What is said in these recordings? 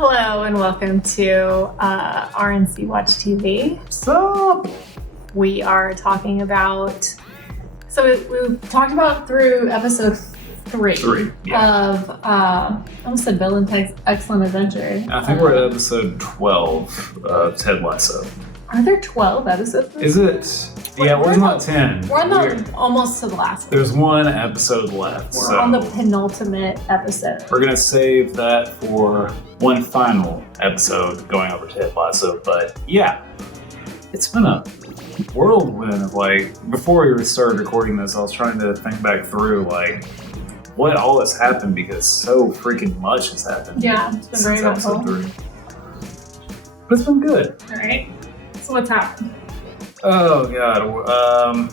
Hello and welcome to RNC Watch TV. What's up? We are talking about, we talked about through episode 3 of, I almost said Bill and Ted's Excellent Adventure. I think we're at episode 12 of Ted Lasso. Are there 12 episodes? Is it? We're not 10. We're almost to the last one. There's one episode left. We're on the penultimate episode. We're going to save that for one final episode going over Ted Lasso. But yeah, it's been a whirlwind of before we started recording this, I was trying to think back through what all has happened because so freaking much has happened. Yeah, it's been very helpful. But it's been good. All right. So what's happened? Oh God,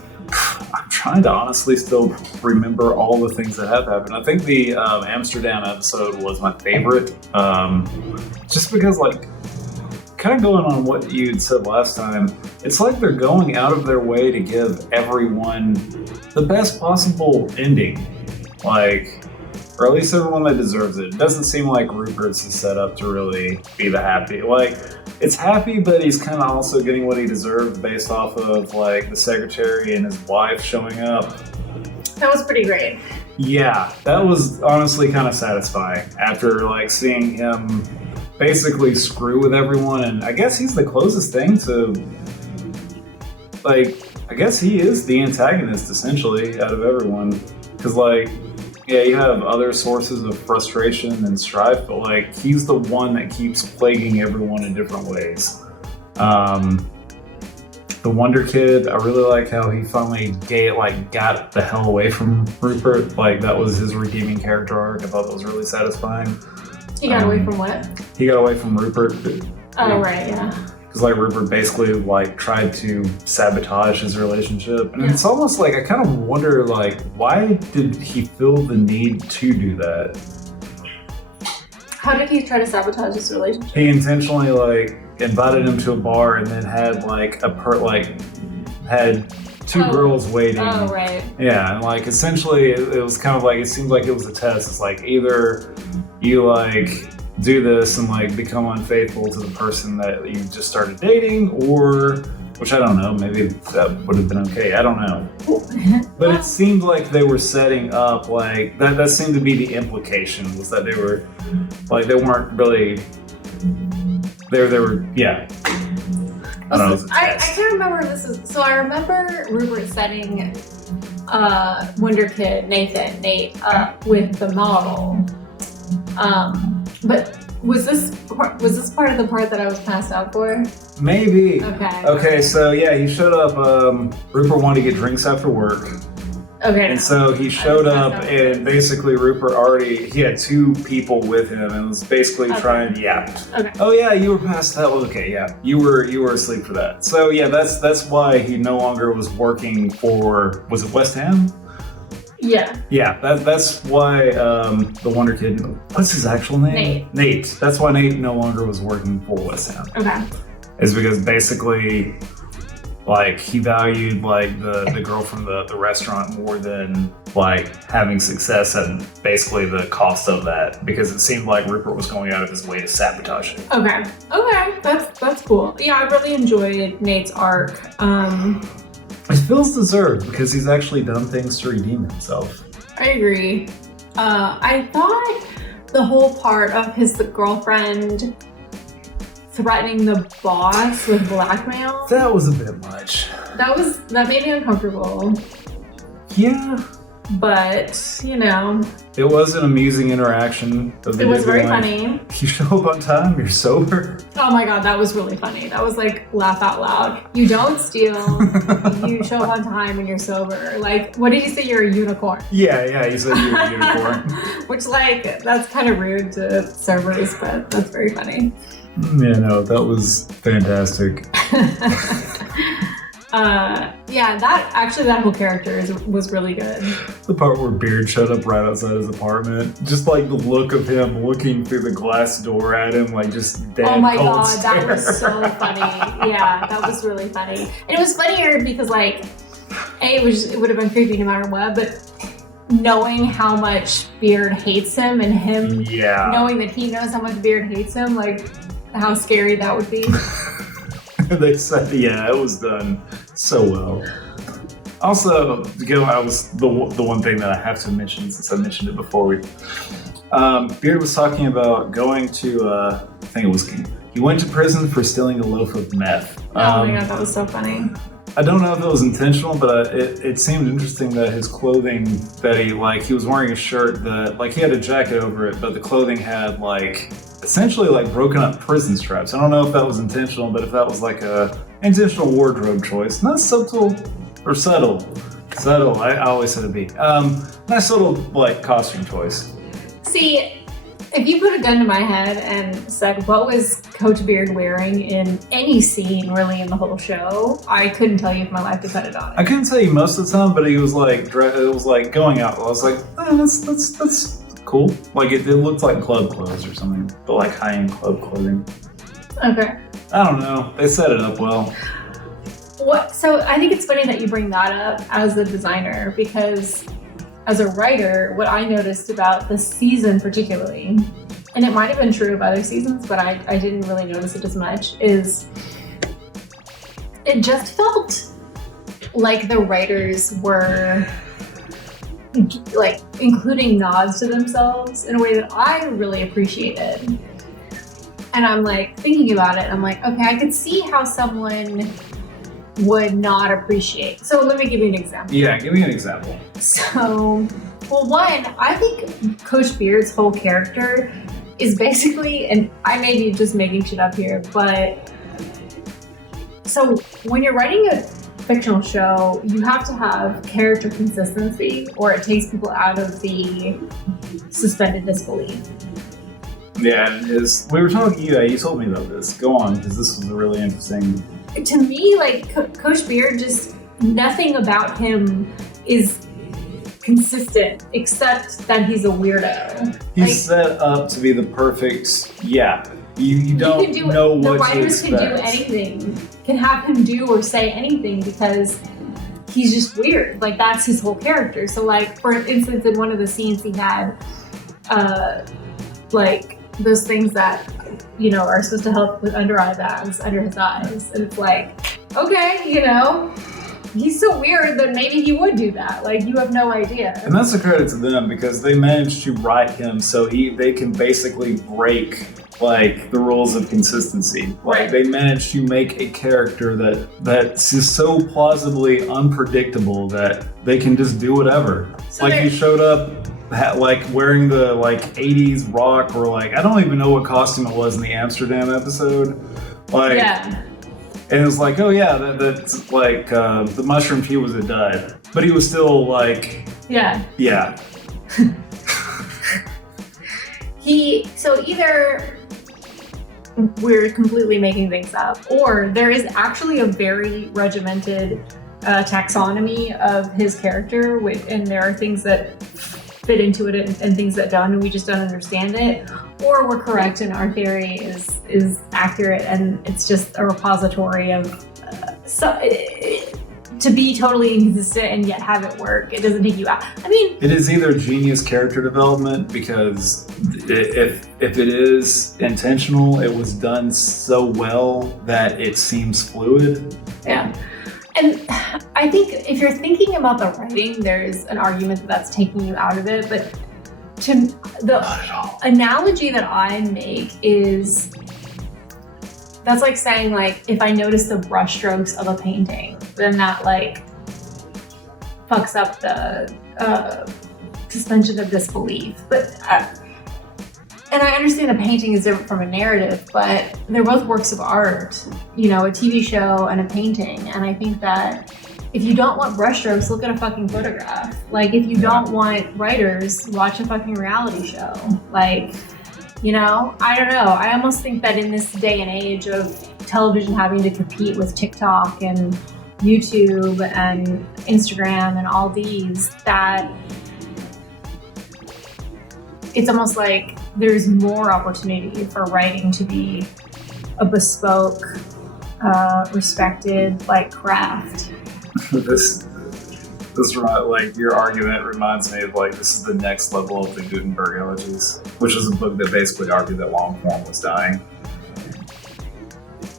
I'm trying to honestly still remember all the things that have happened. I think the Amsterdam episode was my favorite, just because kind of going on what you'd said last time, it's like they're going out of their way to give everyone the best possible ending, or at least everyone that deserves it. It doesn't seem like Rupert's is set up to really be the happy. It's happy, but he's kind of also getting what he deserved based off of the secretary and his wife showing up. That was pretty great. Yeah, that was honestly kind of satisfying after seeing him basically screw with everyone, and I guess he's the closest thing to I guess he is the antagonist essentially out of everyone, because yeah, you have other sources of frustration and strife, but he's the one that keeps plaguing everyone in different ways. The Wonder Kid, I really like how he finally got the hell away from Rupert. That was his redeeming character arc. I thought that was really satisfying. He got away from what? He got away from Rupert. Oh, right, yeah. Because Rupert basically tried to sabotage his relationship, and it's almost I kind of wonder why did he feel the need to do that? How did he try to sabotage his relationship? He intentionally invited him to a bar and then had had two girls waiting. Oh, right. Yeah, and essentially it was kind of it seems like it was a test. It's either you do this and become unfaithful to the person that you just started dating, or, which I don't know, maybe that would have been okay, I don't know. But it seemed like they were setting up that seemed to be the implication, was that they were they weren't really they were yeah. I don't know. I can't remember if this is, so I remember Rupert setting Wonder Kid Nate up with the model. But was this part of the part that I was passed out for? Maybe. Okay, so yeah, he showed up. Rupert wanted to get drinks after work. Okay. And so he showed up, and basically Rupert he had two people with him, and was basically trying. Yeah. Okay. Oh yeah, you were past that. Okay, yeah, you were asleep for that. So yeah, that's why he no longer was working for. Was it West Ham? Yeah. Yeah, that's why the Wonder Kid. What's his actual name? Nate. That's why Nate no longer was working for West Ham. Okay. Is because basically, he valued the girl from the restaurant more than having success at basically the cost of that, because it seemed like Rupert was going out of his way to sabotage it. Okay, that's cool. Yeah, I really enjoyed Nate's arc. It feels deserved because he's actually done things to redeem himself. I agree. I thought the whole part of his girlfriend threatening the boss with blackmail, that was a bit much. That made me uncomfortable. Yeah. But, it was an amusing interaction. It was very funny. You show up on time, you're sober. Oh my God, that was really funny. That was laugh out loud. You don't steal, you show up on time and you're sober. What did you say, you're a unicorn? Yeah, you said you're a unicorn. Which that's kind of rude to servers, but that's very funny. Yeah, no, that was fantastic. That whole character was really good. The part where Beard showed up right outside his apartment, just the look of him looking through the glass door at him, just dead. Oh my cold God, stare. that was so funny. Yeah, that was really funny. And it was funnier because it would have been creepy no matter what, but knowing how much Beard hates him and him Yeah. knowing that he knows how much Beard hates him, like how scary that would be. They said, yeah, it was done so well. Also, the one thing that I have to mention, since I mentioned it before, Beard was talking about going to, I think it was, he went to prison for stealing a loaf of meth. Oh my god, that was so funny. I don't know if it was intentional, but it seemed interesting that his clothing, that he was wearing a shirt that, like, he had a jacket over it, but the clothing had, like, essentially, like, broken up prison straps. I don't know if that was intentional, but if that was, like, a intentional wardrobe choice. Not subtle, or subtle. Subtle, I always said it'd be. Nice little, like, costume choice. See, if you put a gun to my head and said, what was Coach Beard wearing in any scene really in the whole show, I couldn't tell you if my life depended on it. I couldn't tell you most of the time, but he was like, it was like going out. I was like, that's cool. Like it looked like club clothes or something, but like high-end club clothing. Okay. I don't know. They set it up well. So I think it's funny that you bring that up as a designer, because as a writer, what I noticed about this season particularly, and it might have been true of other seasons, but I didn't really notice it as much, is it just felt like the writers were like including nods to themselves in a way that I really appreciated. And I'm like thinking about it, and I'm like, okay, I could see how someone would not appreciate. So let me give you an example. Yeah, give me an example. So, well, one, I think Coach Beard's whole character is basically, and I may be just making shit up here, but so when you're writing a fictional show, you have to have character consistency, or it takes people out of the suspended disbelief. Yeah, we were talking, you told me about this. Go on, because this was a really interesting. To me, like, Coach Beard, just nothing about him is consistent except that he's a weirdo. He's set up to be the perfect, you don't know what to expect. The writers can do anything, can have him do or say anything, because he's just weird. Like, that's his whole character. So, like, for instance, in one of the scenes he had, like, those things that, you know, are supposed to help with under eye bags under his eyes. And it's like, okay, you know, he's so weird that maybe he would do that. Like, you have no idea. And that's a credit to them, because they managed to write him so they can basically break, like, the rules of consistency. Like, right. They managed to make a character that's just so plausibly unpredictable that they can just do whatever. So like, he showed up like wearing the like 80s rock, or like I don't even know what costume it was in the Amsterdam episode. Like, yeah. And it was like, oh yeah, that's like the mushroom tea was a dud, but he was still like, yeah. So either we're completely making things up, or there is actually a very regimented taxonomy of his character, and there are things that fit into it and things that don't, and we just don't understand it, or we're correct and our theory is accurate, and it's just a repository of to be totally inconsistent and yet have it work. It doesn't take you out. I mean, it is either genius character development, because if it is intentional, it was done so well that it seems fluid. Yeah. And I think if you're thinking about the writing, there's an argument that that's taking you out of it. But the analogy that I make is, that's like saying, like, if I notice the brush strokes of a painting, then that like fucks up the suspension of disbelief. But and I understand a painting is different from a narrative, but they're both works of art, you know, a TV show and a painting. And I think that if you don't want brushstrokes, look at a fucking photograph. Like, if you don't want writers, watch a fucking reality show. Like, you know, I don't know. I almost think that in this day and age of television having to compete with TikTok and YouTube and Instagram and all these, that it's almost like there's more opportunity for writing to be a bespoke, respected, like, craft. Like your argument reminds me of like this is the next level of the Gutenberg elegies, which was a book that basically argued that long form was dying.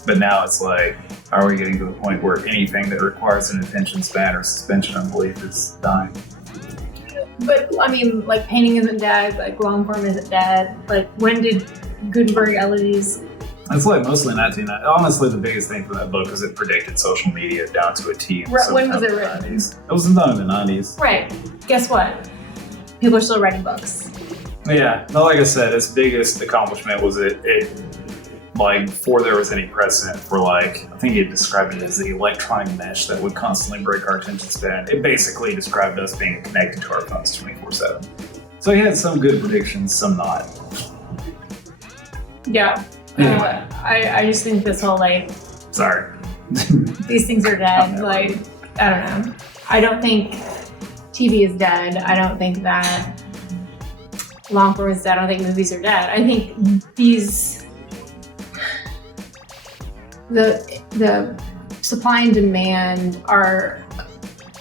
But now it's like, are we getting to the point where anything that requires an attention span or suspension of belief is dying? But I mean, like painting isn't dead, like long form isn't dead. Like when did Gutenberg elegies? It's like mostly 1990. Honestly, the biggest thing for that book is it predicted social media down to a T. When was it written? 90s. It was done in the 90s. Right. Guess what? People are still writing books. Yeah. But like I said, its biggest accomplishment was it like before there was any precedent for like, I think he described it as the electronic mesh that would constantly break our attention span. It basically described us being connected to our phones 24/7. So he had some good predictions, some not. Yeah. Anyway. I just think this whole like, sorry. these things are dead. Like, I don't know. I don't think TV is dead. I don't think that long form is dead. I don't think movies are dead. I think the supply and demand are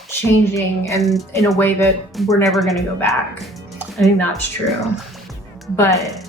changing and in a way that we're never going to go back. I think that's true. But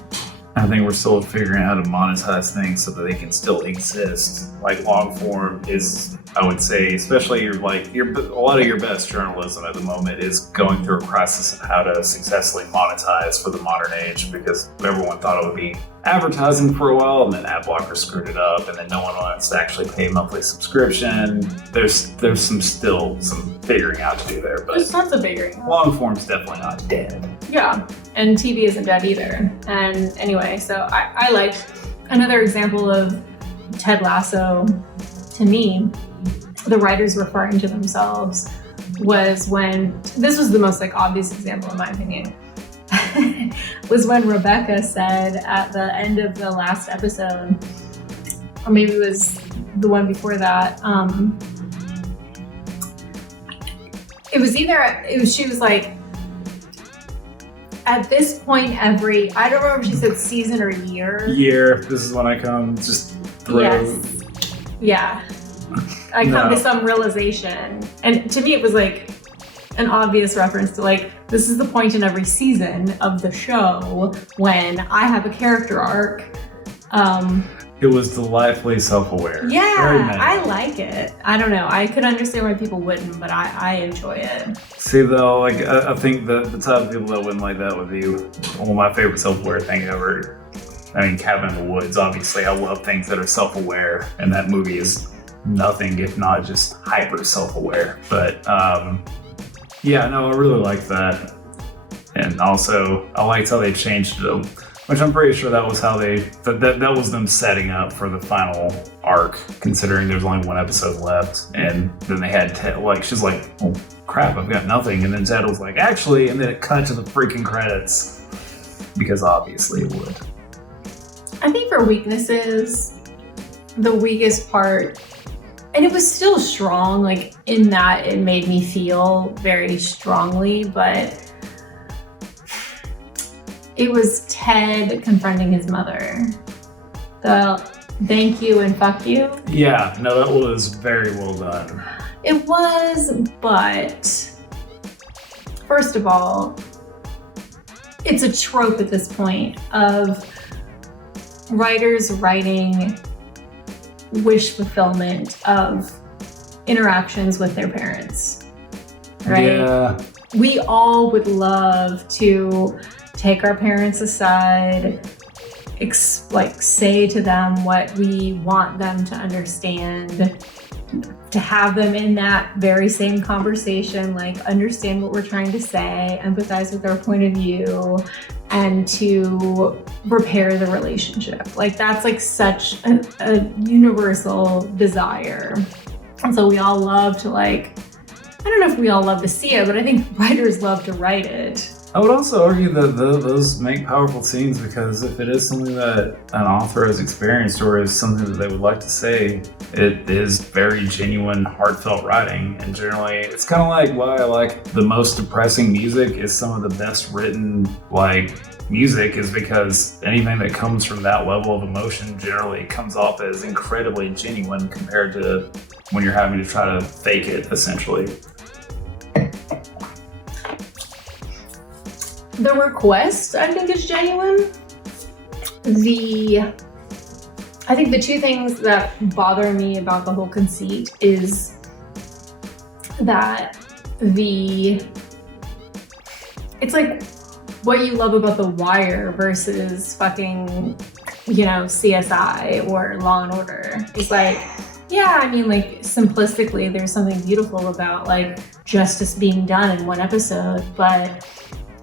I think we're still figuring out how to monetize things so that they can still exist. Like long form is, I would say, especially a lot of your best journalism at the moment is going through a process of how to successfully monetize for the modern age, because everyone thought it would be advertising for a while, and then ad blockers screwed it up, and then no one wants to actually pay a monthly subscription. There's still some figuring out to do there, but there's tons of figuring out. Long form's definitely not dead. Yeah, and TV isn't dead either. And anyway, so I liked another example of Ted Lasso. To me, the writers referring to themselves was when, this was the most like obvious example in my opinion, was when Rebecca said at the end of the last episode, or maybe it was the one before that, she was like, at this point I don't remember if she said season or year. This is when I come just through. Yes. Yeah. I come to some realization. And to me, it was like an obvious reference to like, this is the point in every season of the show when I have a character arc. It was delightfully self-aware. Yeah, I like it. I don't know. I could understand why people wouldn't, but I enjoy it. See, though, like I think the type of people that wouldn't like that would be one of my favorite self-aware thing ever. I mean, Cabin in the Woods. Obviously, I love things that are self-aware, and that movie is nothing if not just hyper self-aware. But yeah, no, I really liked that, and also I liked how they changed it. Which I'm pretty sure that was how that was them setting up for the final arc, considering there's only one episode left. And then they had Ted, like, she's like, oh crap, I've got nothing. And then Ted was like, actually, and then it cut to the freaking credits. Because obviously it would. I think for weaknesses, the weakest part, and it was still strong, like in that it made me feel very strongly, but it was Ted confronting his mother. The thank you and fuck you. Yeah, no, that was very well done. It was, but first of all, it's a trope at this point of writers writing wish fulfillment of interactions with their parents, right? Yeah. We all would love to take our parents aside, like say to them what we want them to understand, to have them in that very same conversation, like understand what we're trying to say, empathize with our point of view, and to repair the relationship. Like that's like such a universal desire. And so we all love to like, I don't know if we all love to see it, but I think writers love to write it. I would also argue that those make powerful scenes, because if it is something that an author has experienced or is something that they would like to say, it is very genuine, heartfelt writing. And generally, it's kind of like why I like the most depressing music is some of the best written music, is because anything that comes from that level of emotion generally comes off as incredibly genuine compared to when you're having to try to fake it, essentially. The request, I think, is genuine. I think the two things that bother me about the whole conceit is that it's like what you love about The Wire versus fucking, CSI or Law and Order. It's like, yeah, I mean, like, simplistically, there's something beautiful about, like, justice being done in one episode, but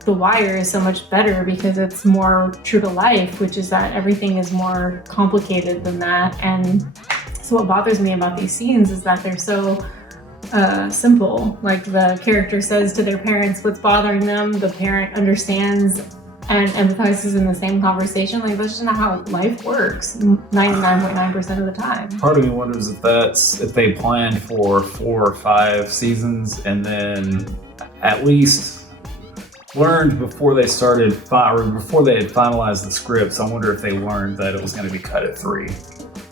The Wire is so much better because it's more true to life, which is that everything is more complicated than that. And so what bothers me about these scenes is that they're so simple. Like, the character says to their parents what's bothering them, the parent understands and empathizes in the same conversation. Like, that's just not how life works 99.9% of the time. Part of me wonders if they planned for 4 or 5 seasons and then at least learned before they had finalized the scripts. I wonder if they learned that it was going to be cut at 3,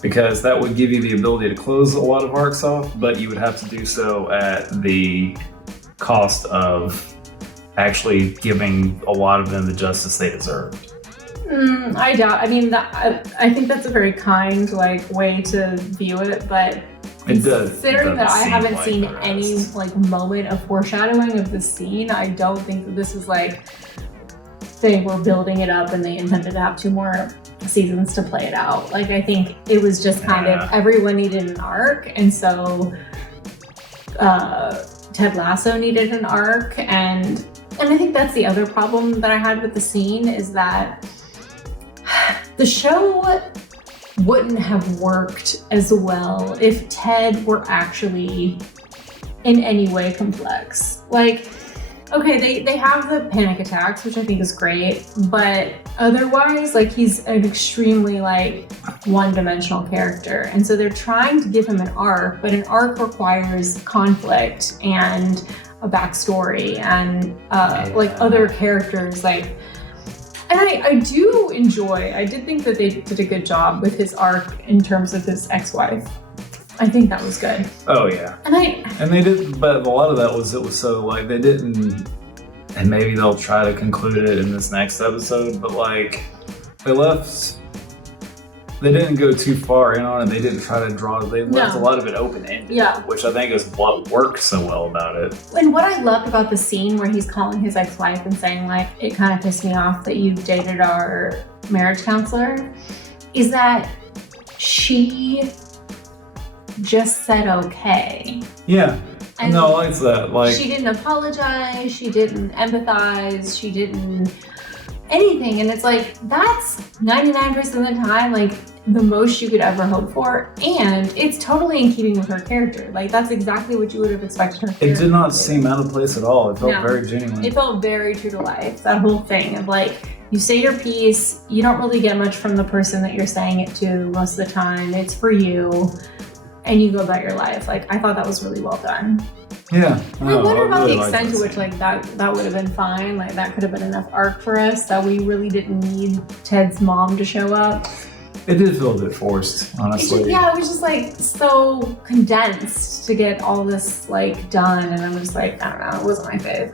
because that would give you the ability to close a lot of arcs off, but you would have to do so at the cost of actually giving a lot of them the justice they deserved. I doubt. I mean, I think that's a very kind way to view it, but It does. Considering that I haven't like seen any moment of foreshadowing of the scene, I don't think that this is they were building it up and they intended to have 2 more seasons to play it out. I think it was just kind of everyone needed an arc, and so Ted Lasso needed an arc, and I think that's the other problem that I had with the scene is that the show wouldn't have worked as well if Ted were actually in any way complex. Okay, they have the panic attacks, which I think is great, but otherwise, he's an extremely one-dimensional character, and so they're trying to give him an arc, but an arc requires conflict and a backstory and other characters And I do enjoy, I did think that they did a good job with his arc in terms of his ex-wife. I think that was good. Oh yeah. And they did, but a lot of that was, it was so they didn't, and maybe they'll try to conclude it in this next episode, but they didn't go too far in on it. They didn't try to draw, they left a lot of it open-ended, which I think is what worked so well about it. And what I loved about the scene where he's calling his ex-wife and saying it kind of pissed me off that you dated our marriage counselor, is that she just said okay. Yeah. And no, I like that. She didn't apologize, she didn't empathize, she didn't anything, and it's that's 99% of the time the most you could ever hope for, and it's totally in keeping with her character. That's exactly what you would have expected her. It did not seem out of place at all. It felt very genuine. It felt very true to life. That whole thing of you say your piece, you don't really get much from the person that you're saying it to most of the time. It's for you, and you go about your life. I thought that was really well done. Yeah. I wonder about the extent to which that would have been fine. That could have been enough arc for us that we really didn't need Ted's mom to show up. It did feel a bit forced, honestly. It was just so condensed to get all this done, and I'm just I don't know, it wasn't my fave.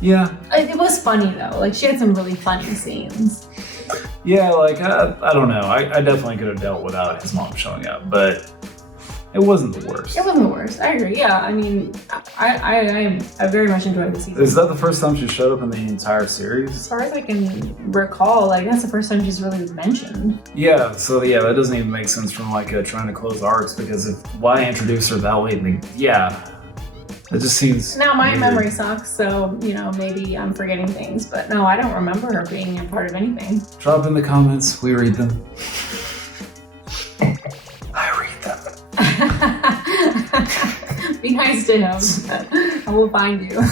Yeah. It was funny though. She had some really funny scenes. Yeah, I don't know. I definitely could have dealt without his mom showing up, but it wasn't the worst. It wasn't the worst. I agree. Yeah, I mean, I very much enjoyed the season. Is that the first time she showed up in the entire series? As far as I can recall, that's the first time she's really mentioned. Yeah, so that doesn't even make sense from trying to close arcs, because why introduce her that late? It just seems Now my weird. memory sucks, so maybe I'm forgetting things, but no, I don't remember her being a part of anything. Drop in the comments. We read them. I read them. Be nice to him. I will find you.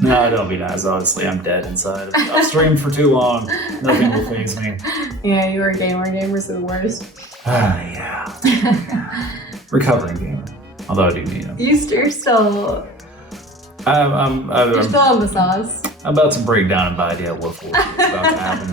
No, don't be nice. Honestly, I'm dead inside. I've streamed for too long. Nothing will faze me. Yeah, you are a gamer. Gamers are the worst. Yeah. Recovering gamer. Although I do need them. You're still. You're still on the sauce. I'm about to break down and buy Diablo 4. It's about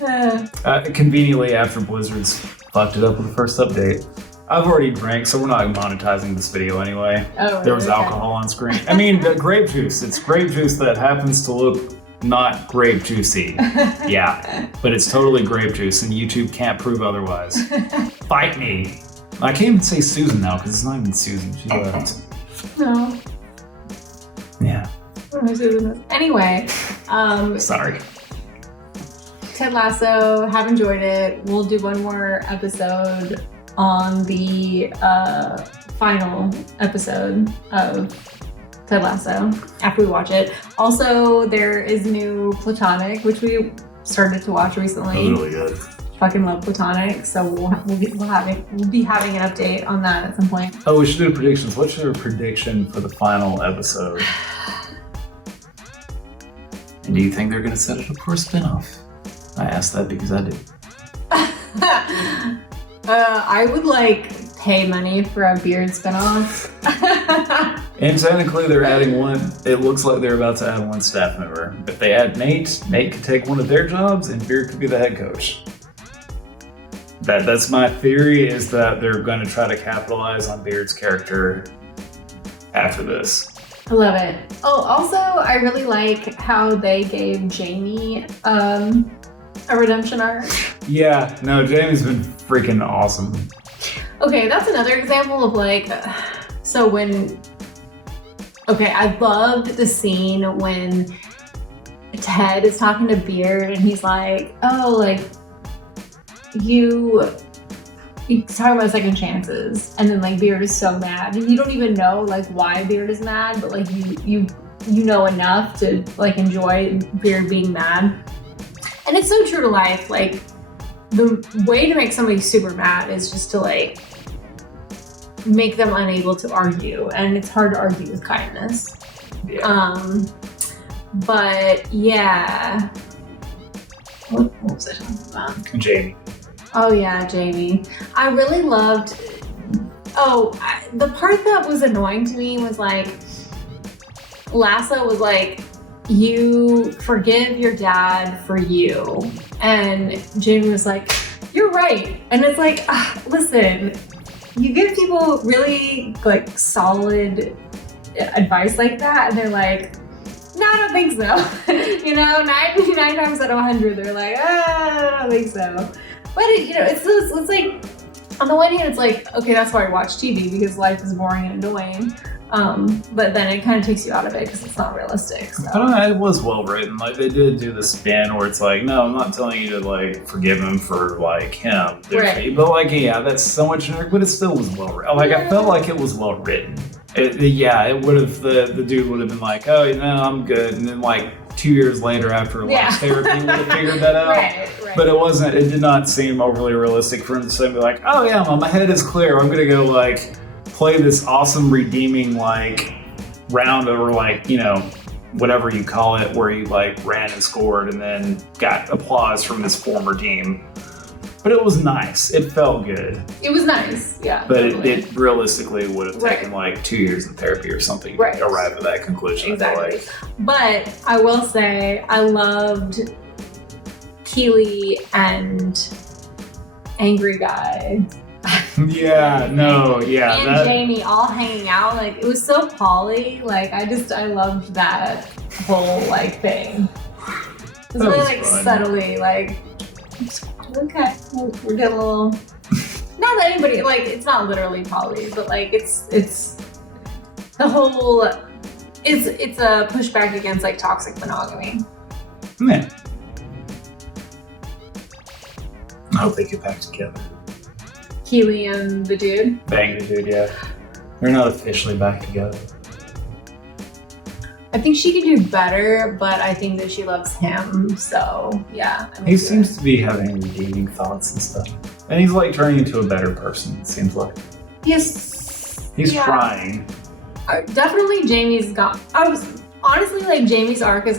to happen. Conveniently after Blizzard's fucked it up with the first update. I've already drank, so we're not monetizing this video anyway. Oh, there was okay. alcohol on screen. I mean, the grape juice. It's grape juice that happens to look not grape juicy. Yeah, but it's totally grape juice, and YouTube can't prove otherwise. Fight me. I can't even say Susan now because it's not even Susan. She left. No. Yeah. Anyway, Sorry. Ted Lasso, have enjoyed it. We'll do one more episode on the final episode of Ted Lasso after we watch it. Also, there is new Platonic, which we started to watch recently. Really good. Fucking love Platonic, so we'll be having an update on that at some point. Oh, we should do predictions. What's your prediction for the final episode? And do you think they're going to set it up for a spinoff? I asked that because I did. I would pay money for a Beard spinoff. And technically they're adding one. It looks like they're about to add one staff member. If they add Nate could take one of their jobs and Beard could be the head coach. That's my theory, is that they're going to try to capitalize on Beard's character after this. I love it. Oh, also, I really like how they gave Jamie a redemption arc. Yeah, no, Jamie's been freaking awesome. Okay, that's another example of I loved the scene when Ted is talking to Beard and he's like, he's talking about second chances, and then Beard is so mad, and you don't even know why Beard is mad, but you know enough to enjoy Beard being mad. And it's so true to life. The way to make somebody super mad is just to make them unable to argue, and it's hard to argue with kindness. Yeah. But yeah. What was I talking about? Jamie. Oh yeah, Jamie. I really loved. The part that was annoying to me was Lasso was you forgive your dad for you, and Jamie was like, you're right, and it's listen, you give people really solid advice like that, and they're like, no, I don't think so. 99 times out of 100, they're like, I don't think so. But it's on the one hand, it's okay, that's why I watch TV, because life is boring and annoying. But then it kind of takes you out of it because it's not realistic. So. I don't know, it was well written. They did do the spin where it's no, I'm not telling you to forgive him for him. Right. But yeah, that's so much generic, but it still was well written. I felt like it was well written. It would have, the dude would have been oh, no, I'm good. And then 2 years later after therapy would have figured that out. Right. But it did not seem overly realistic for him to say, oh yeah, Mom, my head is clear. I'm gonna go play this awesome redeeming round or whatever you call it, where he ran and scored and then got applause from his former team. But it was nice. It felt good. It was nice, yeah. But totally. it realistically would have taken 2 years of therapy or something to arrive at that conclusion. Exactly. But I will say I loved Keely and Angry Guy. And Jamie all hanging out. It was so poly. I loved that whole thing. It was really subtly okay, we're getting a little. Not that anybody it's not literally poly, but it's the whole. It's a pushback against toxic monogamy. Yeah. I hope they get back together. Keely and the dude. Bang the dude, yeah. They're not officially back together. I think she could do better, but I think that she loves him, so yeah. He seems to be having redeeming thoughts and stuff. And he's turning into a better person, it seems like. Yes. He's trying. Definitely Jamie's got. I was honestly Jamie's arc is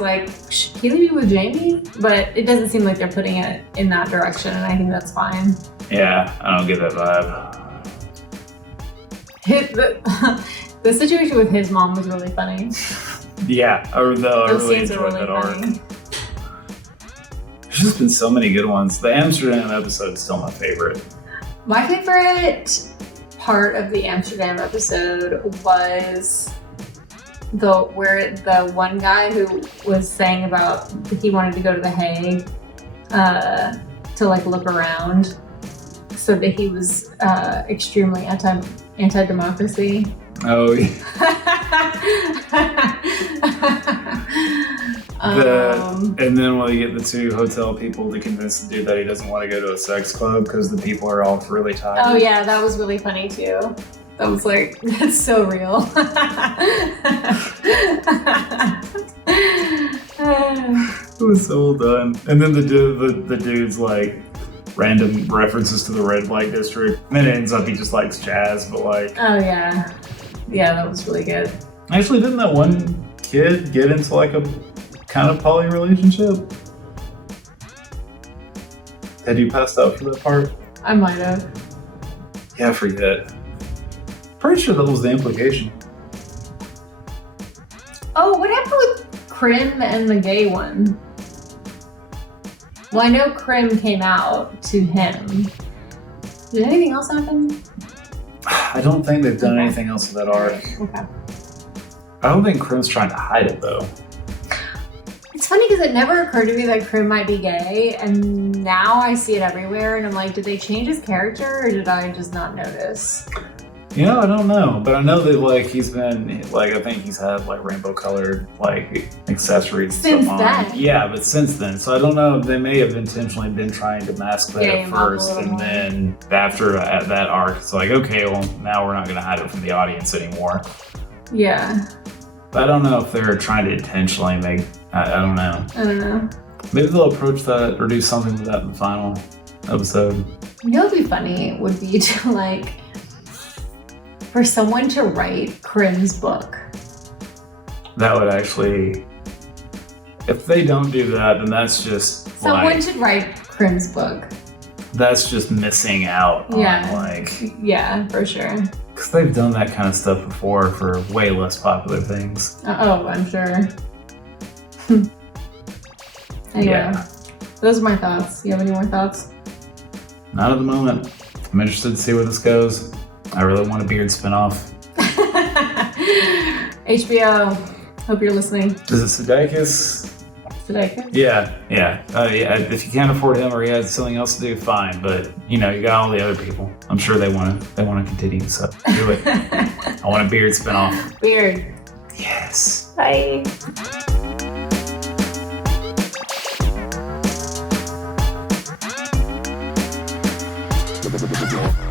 should Keely be with Jamie? But it doesn't seem like they're putting it in that direction, and I think that's fine. Yeah, I don't get that vibe. The situation with his mom was really funny. Yeah, I really enjoyed that arc. Funny. There's just been so many good ones. The Amsterdam episode is still my favorite. My favorite part of the Amsterdam episode was where the one guy who was saying about he wanted to go to The Hague to like look around, so that he was extremely anti-democracy. Oh, yeah. And then when you get the two hotel people to convince the dude that he doesn't want to go to a sex club because the people are all really tired. Oh yeah, that was really funny too. That was like, that's so real. It was so well done. And then the dude's like random references to the red light district. And then it ends up he just likes jazz, but like. Oh yeah. Yeah, that was really good. Actually, didn't that one kid get into like a kind of poly relationship? Had you passed out for that part? I might have. Yeah, I forget. Pretty sure that was the implication. Oh, what happened with Krim and the gay one? Well, I know Krim came out to him. Did anything else happen? I don't think they've done anything else with that arc. Okay. I don't think Krim's trying to hide it though. It's funny because it never occurred to me that Krim might be gay, and now I see it everywhere, and I'm like, did they change his character, or did I just not notice? You know, I don't know, but I know that like he's been like I think he's had like rainbow colored like accessories Since and stuff on. then. Yeah, but since then, so I don't know. They may have intentionally been trying to mask that at first, and then after that arc, it's like okay, well now we're not going to hide it from the audience anymore. Yeah. But I don't know if they're trying to intentionally make. I don't know. I don't know. Maybe they'll approach that or do something with that in the final episode. You know what would be funny would be to like, for someone to write Krim's book. That would actually, if they don't do that, then that's just Someone should write Krim's book. That's just missing out on Yeah, for sure. because they've done that kind of stuff before for way less popular things. Oh, I'm sure. Anyway, Yeah. those are my thoughts. You have any more thoughts? Not at the moment. I'm interested to see where this goes. I really want a Beard spinoff. HBO, hope you're listening. Is it Sudeikis? Sudeikis? Yeah. Yeah. If you can't afford him or he has something else to do, fine. But you know, you got all the other people. I'm sure they want to continue. So do it. I want a Beard spinoff. Beard. Yes. Bye. Thank you.